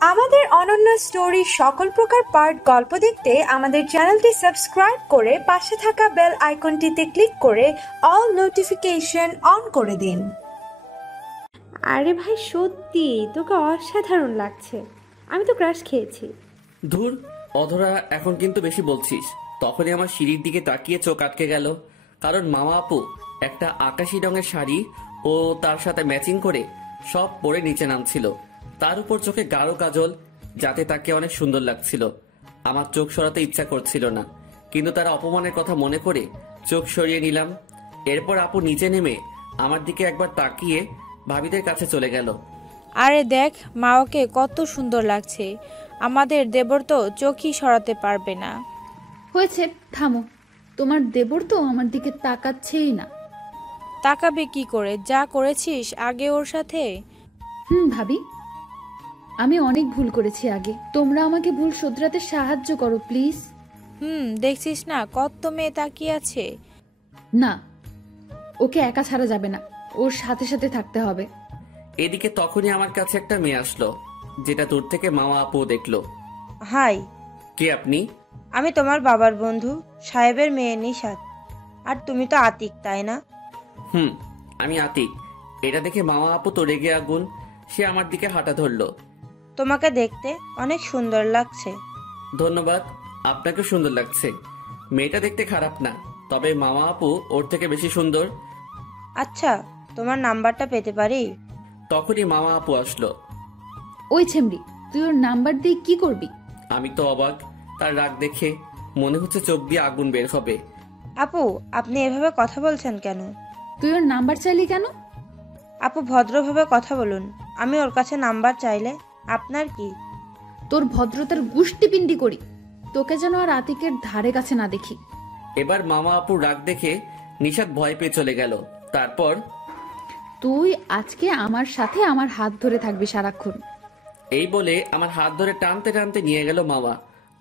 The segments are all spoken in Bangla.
আমাদের অনন্য স্টোরি সকল প্রকার পার্ট গল্প দেখতে আমাদের চ্যানেলটি সাবস্ক্রাইব করে পাশে থাকা বেল আইকনটিতে ক্লিক করে অল নোটিফিকেশন অন করে দিন। আরে ভাই সত্যি তোকে অসাধারণ লাগছে, আমি তো ক্রাশ খেয়েছি। ধুর, অধরা এখন কিন্তু বেশি বলছিস। তখনই আমার সিঁড়ির দিকে তাকিয়ে চোখ আটকে গেল, কারণ মামা আপু একটা আকাশি রঙের শাড়ি ও তার সাথে ম্যাচিং করে সব পরে নিচে নামছিল। তার উপর চোখে গাঢ় কাজল, যাতে তাকে অনেক সুন্দর লাগছিল। আমার চোখ সরাতে ইচ্ছা করছিল না, কিন্তু তারা অপমানের কথা মনে করে চোখ সরিয়ে নিলাম। এরপর আপু নিচে নেমে আমার দিকে একবার তাকিয়ে ভাবিদের কাছে চলে গেল। আরে দেখ মা, ওকে কত সুন্দর লাগছে। আমাদের দেবর তো চোখই সরাতে পারবে না। হয়েছে, থামো। তোমার দেবর তো আমার দিকে তাকাচ্ছেই না। তাকাবে কি করে, যা করেছিস আগে ওর সাথে। ভাবি, আমি অনেক ভুল করেছি আগে। তোমরা আমাকে ভুল শোধরাতে সাহায্য করো প্লিজ। দেখছিস না কত মেয়ে তাকিয়ে আছে। না, ওকে একা ছাড়া যাবে না, ওর সাথে সাথে থাকতে হবে। এদিকে তখনই আমার কাছে একটা মেয়ে আসলো, যেটা দূর থেকে মামা আপু দেখলো। হাই, কে আপনি? আমি তোমার বাবার বন্ধু সাহেবের মেয়ে নিশাত। আর তুমি তো আতিক, তাই না? আমি আতিক। এটা দেখে মামা আপু তো রেগে আগুন। সে আমার দিকে হাঁটা ধরলো। তোমাকে দেখতে অনেক সুন্দর লাগছে। ধন্যবাদ, আপনাকে সুন্দর লাগছে। মেয়েটা দেখতে খারাপ না, তবে মামা আপু ওর থেকে বেশি সুন্দর। আচ্ছা, তোমার নাম্বারটা পেতে পারি? তখনই মামা আপু আসলো। ওই ছেমড়ি, তুই ওর নাম্বার দিয়ে কি করবি? আমি তো অবাক। তার রাগ দেখে মনে হচ্ছে চোখ দিয়ে আগুন বের হবে। আপু, আপনি এভাবে কথা বলছেন কেন? তুই ওর নাম্বার চাইলি কেন? আপু, ভদ্রভাবে কথা বলুন। আমি ওর কাছে নাম্বার চাইলে আপনার কি? তোর ভদ্রতার গুষ্টি পিন্ডি করি, তোকে যেন আর আতিকের ধারে কাছে না দেখি। এবার মামা আপুর রাগ দেখে নিশাত ভয় পেয়ে চলে গেল। তারপর, তুই আজকে আমার সাথে আমার হাত ধরে থাকবি সারাক্ষণ। এই বলে আমার হাত ধরে টানতে টানতে নিয়ে গেল মামা।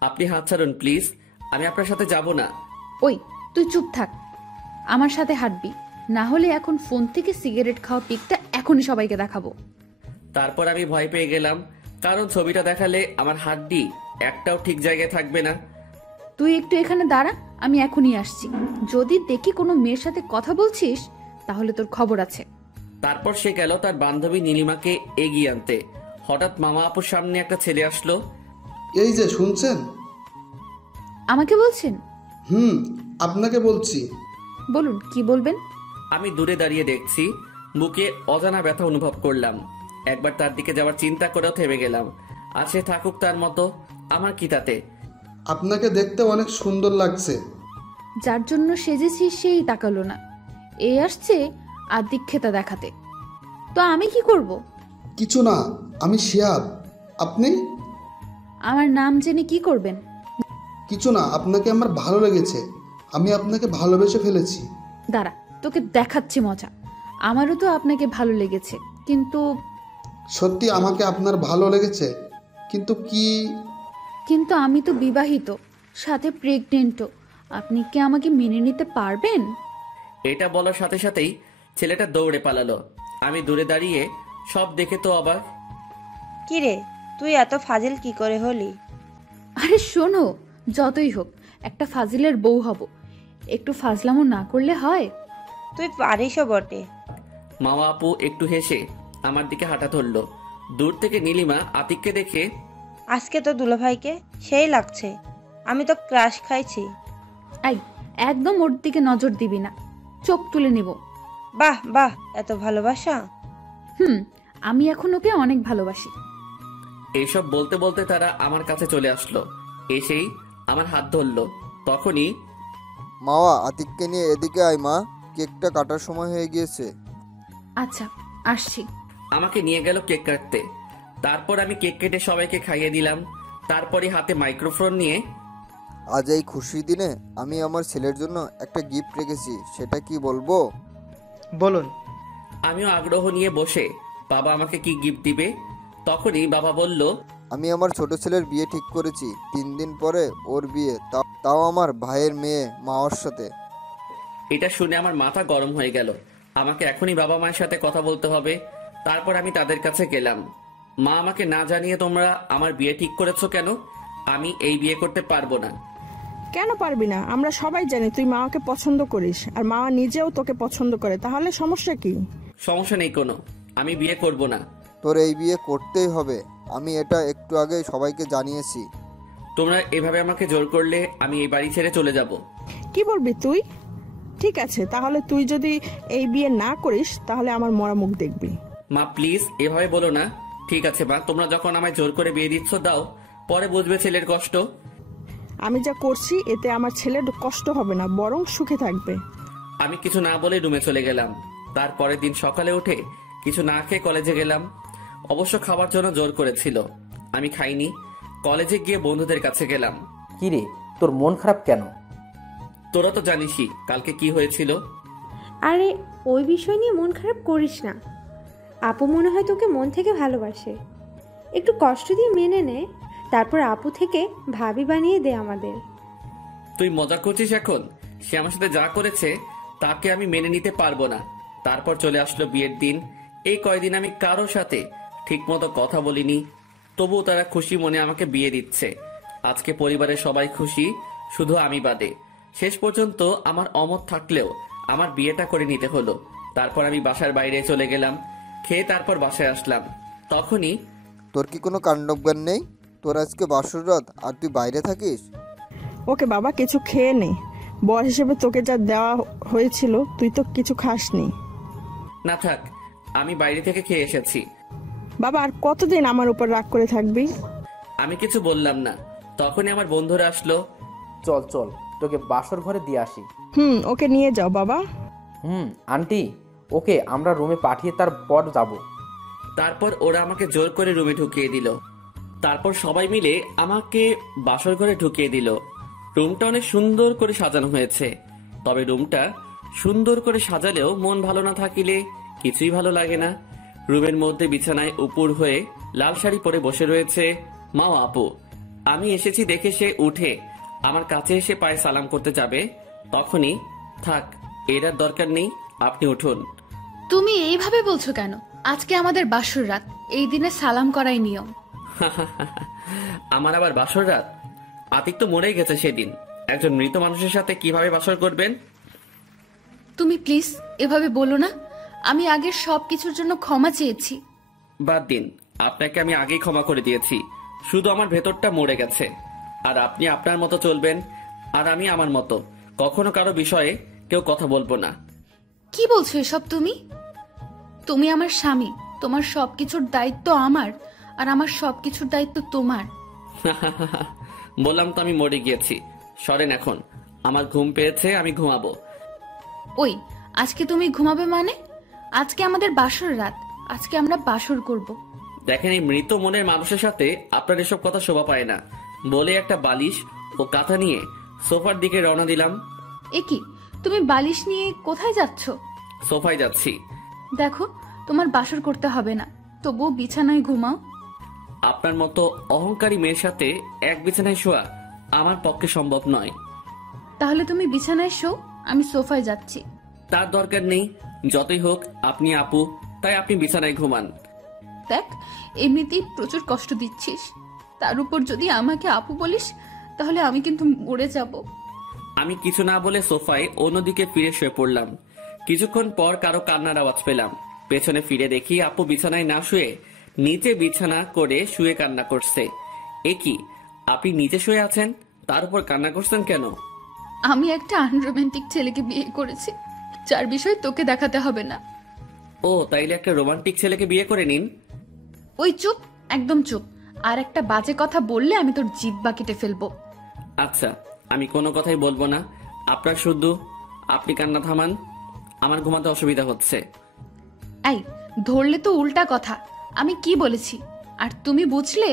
আপনি হাত ছাড়ুন প্লিজ, আমি আপনার সাথে যাব না। ওই, তুই চুপ থাক। আমার সাথে হাঁটবি, না হলে এখন ফোন থেকে সিগারেট খাওয়া পিকটা এখনই সবাইকে দেখাবো। তারপর আমি ভয় পেয়ে গেলাম, কারণ ছবিটা দেখালে আমার হাড্ডি একটাও ঠিক জায়গায় থাকবে না। তুই একটু এখানে দাঁড়া, আমি এখনই আসছি। যদি দেখি কোনো মেয়ের সাথে কথা বলছিস তাহলে তোর খবর আছে। তারপর সে গেল তার বান্ধবী নীলিমাকে এগিয়ে আনতে। হঠাৎ মামা আপুর সামনে একটা ছেলে আসলো। এই যে শুনছেন? আমাকে বলছেন? আপনাকে বলছি। বলুন, কি বলবেন? আমি দূরে দাঁড়িয়ে দেখছি, বুকে অজানা ব্যথা অনুভব করলাম। একবার তার দিকে যাওয়ার চিন্তা করেও থেমে গেলাম। আর সে থাকুক তার মতো, আমার কি তাতে। আপনাকে দেখতে অনেক সুন্দর লাগছে। যার জন্য সেজেছি সেই তাকালো না, এই আসছে আদিক্ষেতা দেখাতে। তো আমি কি করব? কিছু না, আমি শিহাব। আপনি? আমার নাম জেনে কি করবেন? কিছু না, আপনাকে আমার ভালো লেগেছে। আমি আপনাকে ভালোবেসে ফেলেছি। দাঁড়া, তোকে দেখাচ্ছি মজা। আমারও তো আপনাকে ভালো লেগেছে, কিন্তু সত্যি আমাকে আপনার ভালো লেগেছে, কিন্তু কি? কিন্তু আমি তো বিবাহিত, সাথে প্রেগনেন্টও। আপনি কি আমাকে মেনে নিতে পারবেন? এটা বলার সাথে সাথেই ছেলেটা দৌড়ে পালালো। আমি দূরে দাঁড়িয়ে সব দেখে তো অবাক। কিরে, তুই এত ফাজিল কি করে হলি? আরে শোনো, যতই হোক একটা ফাজিলের বউ হব, একটু ফাজলামো না করলে হয়? তুই পারিসও বটে। মামা আপু একটু হেসে আমার দিকে হাঁটা ধরলো। দূর থেকে নীলিমা আতিককে দেখে, আজকে তো দুলাভাইকে সেই লাগছে। আমি তো ক্রাশ খাইছি। এই, একদম ওর দিকে নজর দিবি না, চোখ তুলে নেব। বাহ বাহ, এত ভালোবাসা। আমি এখন ওকে অনেক ভালোবাসি। এইসব বলতে বলতে তারা আমার কাছে চলে আসলো। এসেই আমার হাত ধরলো। তখনই, মাওয়া, আতিককে নিয়ে এদিকে আয় মা, কেকটা কাটার সময় হয়ে গিয়েছে। আচ্ছা, আসছি। আমাকে নিয়ে গেল কেক কাটতে। তারপর আমি কেক কেটে সবাইকে খাইয়ে দিলাম। তারপরই হাতে মাইক্রোফোন নিয়ে, আজ এই খুশির দিনে আমি আমার ছেলের জন্য একটা গিফট রেখেছি, সেটা কি বলবো? বলুন। আমিও আগ্রহ নিয়ে বসে বাবা আমাকে কি গিফট দিবে। তখনই বাবা বলল, আমি আমার ছোট ছেলের বিয়ে ঠিক করেছি। 3 দিন পরে ওর বিয়ে, তাও আমার ভাইয়ের মেয়ে মাওয়ার সাথে। এটা শুনে আমার মাথা গরম হয়ে গেল। আমাকে এখনই বাবা মায়ের সাথে কথা বলতে হবে। তারপর আমি তাদের কাছে গেলাম। মা আমাকে না জানিয়ে তোমরা আমার বিয়ে ঠিক করেছো কেন? আমি এই বিয়ে করতে পারবো না। কেন পারবি না? আমরা সবাই জানি তুই মামাকে পছন্দ করিস, আর মামা নিজেও তোকে পছন্দ করে, তাহলে সমস্যা কি? সমস্যা নেই কোনো, আমি বিয়ে করব না। তোর এই বিয়ে করতেই হবে, আমি এটা একটু আগে সবাইকে জানিয়েছি। তোমরা এভাবে আমাকে জোর করলে আমি এই বাড়ি ছেড়ে চলে যাব। কি বলবি তুই? ঠিক আছে, তাহলে তুই যদি এই বিয়ে না করিস তাহলে আমার মরা মুখ দেখবি। মা প্লিজ এভাবে বলো না। ঠিক আছে মা, তোমরা যখন আমায় জোর করে বিয়ে দিচ্ছ দাও, পরে বুঝবে ছেলের কষ্ট। আমি যা করছি এতে আমার ছেলের কষ্ট হবে না, বরং সুখে থাকবে। আমি কিছু না বলে রুমে চলে গেলাম। তারপরের দিন সকালে উঠে কিছু না খেয়ে কলেজে গেলাম। অবশ্য খাবার জন্য জোর করেছিল, আমি খাইনি। কলেজে গিয়ে বন্ধুদের কাছে গেলাম। কিরে, তোর মন খারাপ কেন? তোরা তো জানিসই কালকে কি হয়েছিল। আরে ওই বিষয় নিয়ে মন খারাপ করিস না। আপু মনে হয় তোকে মন থেকে ভালোবাসে। একটু কষ্ট দিয়ে মেনে নে, তারপর আপু থেকে ভাবি বানিয়ে দে আমাদের। তুই মজা করছিস এখন? সে আমার সাথে যা করেছে তাকে আমি মেনে নিতে পারবো না। তারপর চলে আসলো বিয়ের দিন। এই কয়দিন আমি কারোর সাথে ঠিক মতো কথা বলিনি, তবুও তারা খুশি মনে আমাকে বিয়ে দিচ্ছে। আজকে পরিবারের সবাই খুশি, শুধু আমি বাদে। শেষ পর্যন্ত আমার অমত থাকলেও আমার বিয়েটা করে নিতে হলো। তারপর আমি বাসার বাইরে চলে গেলাম, খেয়ে তারপর বাসায় আসলাম। তখনই তোর কি কোনো কাণ্ডজ্ঞান নেই? তোর আজকে বাসর রাত আর তুই বাইরে থাকিস? ওকে বাবা, কিছু খেয়ে নে। বর হিসেবে তোকে যা দেওয়া হয়েছিল তুই তো কিছু খাসনি। না থাক, আমি বাইরে থেকে খেয়ে এসেছি। বাবা, আর কতদিন আমার উপর রাগ করে থাকবি? আমি কিছু বললাম না। তখনই আমার বন্ধুরা আসলো। চল চল, তোকে বাসর ঘরে দিয়ে আসি। ওকে নিয়ে যাও বাবা। আন্টি, ওকে আমরা রুমে পাঠিয়ে তারপর যাব। তারপর ওরা আমাকে জোর করে রুমে ঢুকিয়ে দিল। তারপর সবাই মিলে আমাকে বাসর ঘরে ঢুকিয়ে দিল। রুমটা অনেক সুন্দর করে সাজানো হয়েছে। তবে রুমটা সুন্দর করে সাজালেও মন ভালো না থাকিলে কিছুই ভালো লাগে না। রুমের মধ্যে বিছানায় উপুর হয়ে লাল শাড়ি পরে বসে রয়েছে মা ও আপু। আমি এসেছি দেখে সে উঠে আমার কাছে এসে পায়ে সালাম করতে যাবে। তখনই, থাক এর আর দরকার নেই, আপনি উঠুন। তুমি এইভাবে বলছো কেন? আজকে আমাদের বাসর রাত, এই দিনে সালাম করাই নিয়ম। আমার আবার বাসর রাত? আতিক তো মরেই গেছে সেদিন। একজন মৃত মানুষের সাথে কিভাবে বাসর করবেন? তুমি প্লিজ এভাবে বলো না। আমি আগের সব কিছুর জন্য ক্ষমা চেয়েছি। বাদ দিন, আপনাকে আমি আগেই ক্ষমা করে দিয়েছি। শুধু আমার ভেতরটা মরে গেছে। আর আপনি আপনার মতো চলবেন, আর আমি আমার মতো। কখনো কারো বিষয়ে কেউ কথা বলবো না। কি বলছো এসব তুমি? তুমি আমার স্বামী, তোমার সবকিছুর দায়িত্ব আমার, আর আমার সবকিছুর দায়িত্ব তোমার। বললাম তো আমি মরে গিয়েছি। সরেন এখন, আমার ঘুম পেয়েছে, আমি ঘুমাবো। ওই, আজকে তুমি ঘুমাবে মানে? আজকে আমাদের বাসর রাত, আজকে আমরা বাসর করব। দেখেন, এই মৃত মনের মানুষের সাথে আপনার এসব কথা শোভা পায় না। বলে একটা বালিশ ও কাঁথা নিয়ে সোফার দিকে রওনা দিলাম। এ কি, তুমি বালিশ নিয়ে কোথায় যাচ্ছ? সোফায় যাচ্ছি। দেখো, তোমার বাসর করতে হবে না, তবুও বিছানায় ঘুমাও। আপনার মতো অহংকারী মেয়ের সাথে এক বিছানায় শোয়া আমার পক্ষে সম্ভব নয়। তাহলে তুমি বিছানায় শো, আমি সোফায় যাচ্ছি। তার দরকার নেই। যতই হোক আপনি আপু, তাই আপনি বিছানায় ঘুমান। দেখ, এমনিতেই প্রচুর কষ্ট দিচ্ছিস, তার উপর যদি আমাকে আপু বলিস তাহলে আমি কিন্তু মরে যাব। আমি কিছু না বলে সোফায় অন্যদিকে ফিরে শুয়ে পড়লাম। কিছুক্ষণ পর কারো কান্নার আওয়াজ পেলাম। পেছনে ফিরে দেখি আপু বিছানায় না শুয়ে নিচে বিছানা করে শুয়ে কান্না করছে। এ কি, আপনি নিচে শুয়ে আছেন, তার উপর কান্না করছেন কেন? আমি একটা আনরোমান্টিক ছেলেকে বিয়ে করেছি, যার বিষয় তোকে দেখাতে হবে না। ও, তাইলে একটা রোমান্টিক ছেলেকে বিয়ে করে নিন। ওই চুপ, একদম চুপ। আর একটা বাজে কথা বললে আমি তোর জিহ্বা কেটে ফেলবো। আচ্ছা, আমি কোনো কথাই বলবো না। আপনার শুধু আপনি কান্না থামান, আমার ঘুমাতে অসুবিধা হচ্ছে। এই, ধরলে তো উল্টা কথা। আমি কি বলেছি আর তুমি বুঝলে?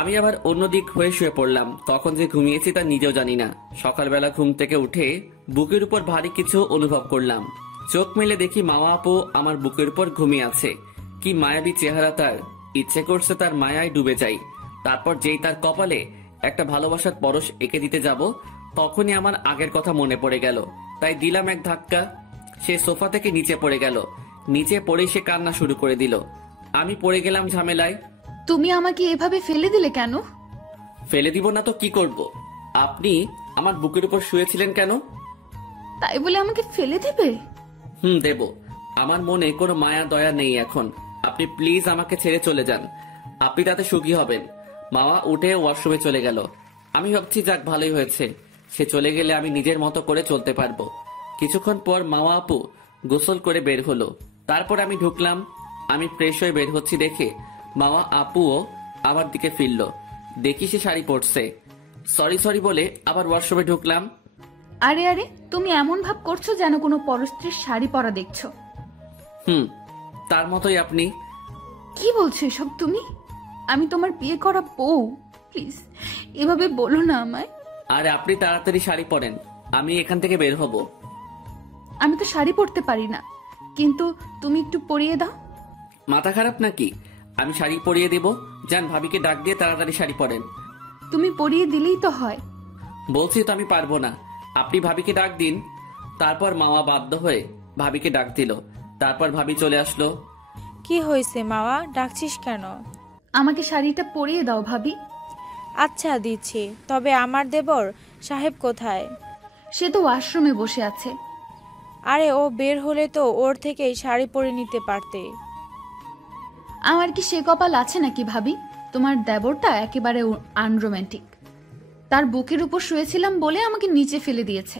আমি আবার অন্যদিক হয়ে শুয়ে পড়লাম। কখন যে ঘুমিয়েছি তা নিজেও জানি না। সকালবেলা ঘুম থেকে উঠে বুকের উপর ভারী কিছু অনুভব করলাম। চোখ মেলে দেখি মামা আপু আমার বুকের উপর ঘুমিয়ে আছে। কি মায়াবী চেহারা তার! ইচ্ছে করছে তার মায়ায় ডুবে যাই। তারপর যেই তার কপালে একটা ভালোবাসার পরশ এঁকে দিতে যাব, তখনই আমার আগের কথা মনে পড়ে গেল। তাই দিলাম এক ধাক্কা। সে সোফা থেকে নিচে পড়ে গেল। নিচে পড়ে সে কান্না শুরু করে দিল। আমি পড়ে গেলাম ঝামেলায়। তুমি আমাকে এভাবে ফেলে দিলে কেন? ফেলে দিব না তো কি করব? আপনি আমার বুকের উপর শুয়েছিলেন কেন? তাই বলে আমাকে ফেলে দেবে? দেব। আমার মনে কোনো মায়া দয়া নেই এখন। আপনি প্লিজ আমাকে ছেড়ে চলে যান, আপনি তাতে সুখী হবেন। মামা উঠে ওয়াশরুমে চলে গেল। আমি ভাবছি যাক ভালোই হয়েছে, সে চলে গেলে আমি নিজের মতো করে চলতে পারবো। কিছুক্ষণ পর মামা আপু গোসল করে বের হলো, তারপর আমি ঢুকলাম। আমি ফ্রেশ হয়ে বের হচ্ছি দেখে মামা আপুও আমার দিকে ফিরল। দেখি সে শাড়ি পরছে। সরি বলে আবার ওয়াশরুমে ঢুকলাম। আরে আরে, তুমি এমন ভাব করছো যেন কোনো পরস্ত্রীর শাড়ি পরা দেখছো। তার মতোই আপনি। কি বলছো এসব তুমি? আমি তোমার বিয়ে করা বউ, প্লিজ এভাবে বলো না আমায়। আরে আপনি তাড়াতাড়ি শাড়ি পরেন, আমি এখান থেকে বের হব। আমি তো শাড়ি পরতে পারি না, কিন্তু তুমি একটু পরিয়ে দাও। মাথা খারাপ নাকি? আমি শাড়ি পরিয়ে দেব। যান ভাবিকে ডাক দিয়ে তাড়াতাড়ি শাড়ি পরেন। তুমি পরিয়ে দিলেই তো হয়। বলছি তো আমি পারবো না, আপনি ভাবিকে ডাক দিন। তারপর মামা বাধ্য হয়ে ভাবিকে ডাক দিল। তারপর ভাবি চলে আসলো। কি হয়েছে মামা, ডাকছিস কেন? আমাকে শাড়িটা পরিয়ে দাও ভাবি। আচ্ছা দিচ্ছি, তবে আমার দেবর সাহেব কোথায়? সে তো ওয়াশরুমে বসে আছে। আরে ও বের হলে তো ওর থেকে শাড়ি পরে নিতে পারতে। আমার কি সে কপাল আছে নাকি ভাবি? তোমার দেবরটা একেবারে আনরোম্যান্টিক। তার বুকের উপর শুয়েছিলাম বলে আমাকে নিচে ফেলে দিয়েছে।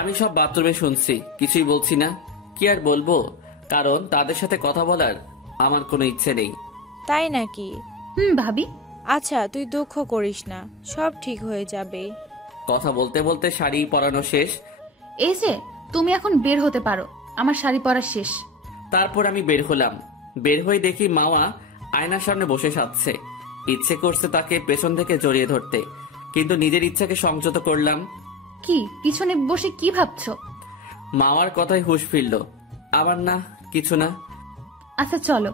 আমি সব বাথরুমে শুনছি, কিছুই বলছি না। কি আর বলবো, কারণ তাদের সাথে কথা বলার আমার কোনো ইচ্ছে নেই। তাই নাকি? ভাবি। আচ্ছা তুই দুঃখ করিস না, সব ঠিক হয়ে যাবে। কথা বলতে বলতে শাড়ি পরানো শেষ। এই যে তুমি এখন বের হতে পারো, আমার শাড়ি পরা শেষ। তারপর আমি বের হলাম। বের হয়ে দেখি মামা আয়নার সামনে বসে সাজছে। ইচ্ছে করছে তাকে পেছন থেকে জড়িয়ে ধরতে, কিন্তু নিজের ইচ্ছাকে সংযত করলাম। কি পিছনে বসে কি ভাবছো? মামার কথায় হুঁশ ফিরল। আমার না, কিছু না। আচ্ছা চলো,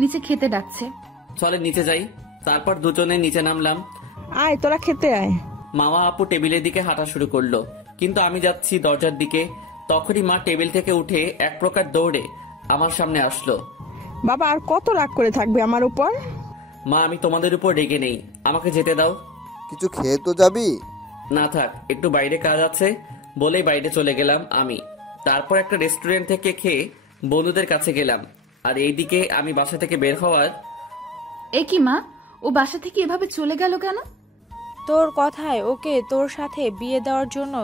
নিচে খেতে ডাকছে। চলে নিচে যাই। তারপর দুজনে নিচে নামলাম। আয় তোরা খেতে আয়। মামা আপু টেবিলের দিকে হাঁটা শুরু করলো, কিন্তু আমি যাচ্ছি দরজার দিকে। তখনই মা টেবিল থেকে উঠে এক প্রকার দৌড়ে আমার সামনে আসলো। বাবা আর কত রাগ করে থাকবে আমার উপর? মা আমি তোমাদের উপর রেগে নেই, আমাকে যেতে দাও। কিছু খেয়ে তো যাবি? না থাক, একটু বাইরে কাজ আছে বলেই বাইরে চলে গেলাম আমি। তারপর একটা রেস্টুরেন্ট থেকে খেয়ে বন্ধুদের কাছে গেলাম। আর এইদিকে আমি বাসা থেকে বের হওয়ার। এ কি মা, ও বাসা থেকে এভাবে চলে গেল কেন? তোর কথায় ওকে তোর সাথে বিয়ে দেওয়ার জন্য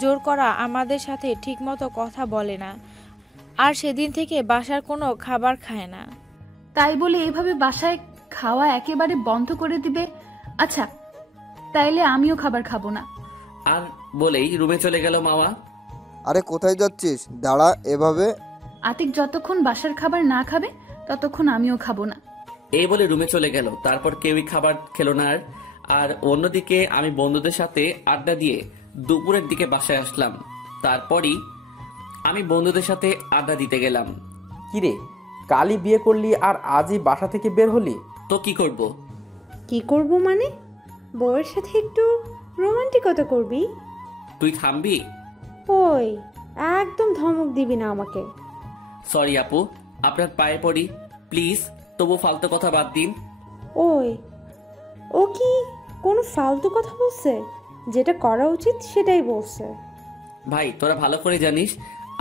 জোর করা, আমাদের সাথে ঠিকমতো কথা বলে না, আর সেদিন থেকে বাসার কোনো খাবার খায় না। তাই বলে এভাবে বাসায় খাওয়া একেবারে বন্ধ করে দিবে? আচ্ছা তাইলে আমিও খাবার খাবো না। আর বলেই রুমে চলে গেল মামা। আরে কোথায় যাচ্ছিস? দাঁড়া এভাবে। আতিক যতক্ষণ বাসার খাবার না খাবে ততক্ষণ আমিও খাবো না। এই বলে রুমে চলে গেল। তারপর কেউই খাবার খেলো না। আর অন্যদিকে আমি বন্ধুদের সাথে আড্ডা দিয়ে দুপুরের দিকে বাসায় আসলাম। তারপরই আমি বন্ধুদের সাথে আড্ডা দিতে গেলাম। কিরে, কালই বিয়ে করলি আর আজই বাসা থেকে বের হলি? তো কি করব? কি করব মানে? বউয়ের সাথে একটু রোমান্টিকতা করবি? তুই থামবি? ওই একদম ধমক দিবি না আমাকে। সরি আপু, আপনার পায়ে পড়ি, প্লিজ তবু ফালতু কথা বাদ দিন। ওই ও কি কোনো ফালতু কথা বলছে? যেটা করা উচিত সেটাই বলছে। ভাই তোরা ভালো করে জানিস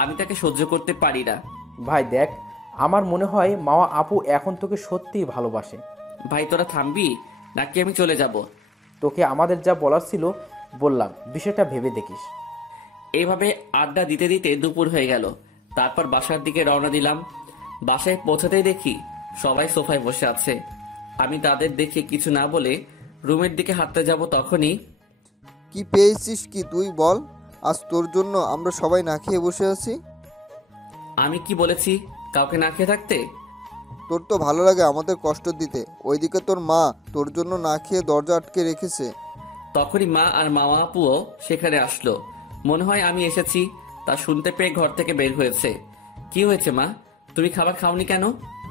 আমি তাকে সহ্য করতে পারি না। ভাই দেখ, আমার মনে হয় মামা আপু এখন তোকে সত্যিই ভালোবাসে। ভাই তোরা থামবি নাকি আমি চলে যাব? তোকে আমাদের যা বলার ছিল বললাম, বিষয়টা ভেবে দেখিস। এইভাবে আড্ডা দিতে দিতে দুপুর হয়ে গেল। তারপর বাসার দিকে রওনা দিলাম। বাসায় পৌঁছাতেই দেখি সবাই সোফায় বসে আছে। আমি তাদের দেখে কিছু না বলে রুমের দিকে হাঁটতে যাব, তখনই কি পেয়েছিস কি তুই বল? আজ তোর জন্য আমরা সবাই না খেয়ে বসে আছি। আমি কি বলেছি কাউকে না খেয়ে থাকতে? তোর তো ভালো লাগে আমাদের কষ্ট দিতে। ওইদিকে তোর মা তোর জন্য না খেয়ে দরজা আটকে রেখেছে। তখনই মা আর মামা আপুও সেখানে আসলো। মনে হয় আমি এসেছি তা শুনতে পেয়ে ঘর থেকে বের হয়েছে। কি হয়েছে মা, তুমি খাবার খাওনি কেন?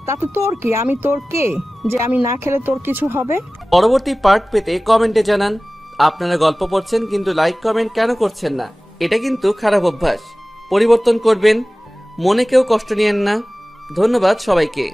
তাতে তোর কি? আমি তোর কে যে আমি না খেলে তোর কিছু হবে? পরবর্তী পার্ট পেতে কমেন্টে জানান। আপনারা গল্প পড়ছেন কিন্তু লাইক কমেন্ট কেন করছেন না? এটা কিন্তু খারাপ অভ্যাস, পরিবর্তন করবেন। মনে কেউ কষ্ট নিয়েন না। ধন্যবাদ সবাইকে।